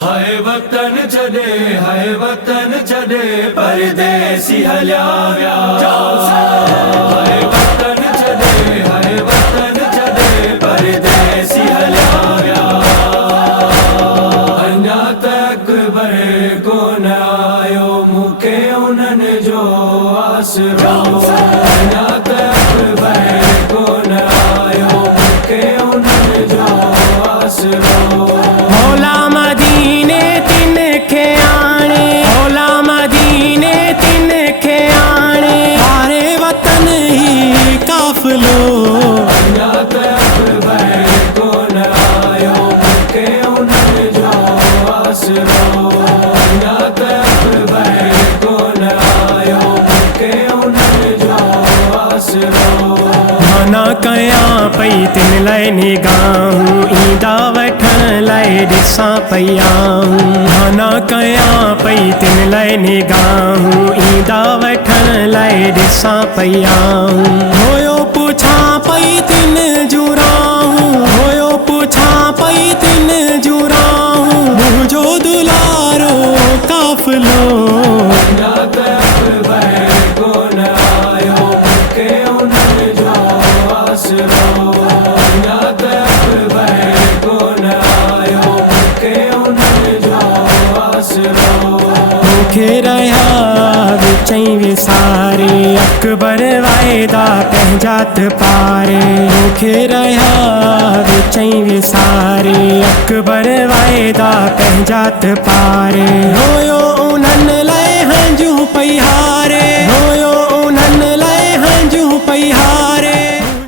हाय वतन छॾे परदेसी हलिया विया। हाय वतन छॾे परदेसी हलिया विया। अञा तक भरे कोन आयो मूंखे उन्हनि जो आसरो। अञा तक भरे कोन आयो मूंखे उन्हनि जो आसरो। मौला मदीने तिन खे आणे, मौला मदीने तिन खे आणे, हारे वतन ही काफ़िलो। अञा तक भरे कोन आयो मूंखे उन्हनि जो आसरो। अञा तक भरे कोन आयो मूंखे उन्हनि जो आसरो। माना कयां पई तिन लाइ निगाहूं, ईंदा वठण लाइ ॾिसां पई आऊं। माना कयां पई तिन लाइ निगाहूं, ईंदा वठण लाइ ॾिसां पई आऊं। होयो पुछां पई तिन जूं राहूं, होयो पुछां पई तिन जूं राहूं, मुंहिंजो दुलारो काफ़िलो। अञा तक भरे कोन आयो मूंखे उन्हनि जो आसरो। अञा तक भरे कोन आयो मूंखे उन्हनि जो आसरो। मूंखे रहिया विचई विसारे, अकबर वाइदा पंहिंजा पारे। मूंखे रहिया विचई विसारे, अकबर वाइदा पंहिंजा पारे। रोयो उन्हनि लाइ हंजू पई हारे।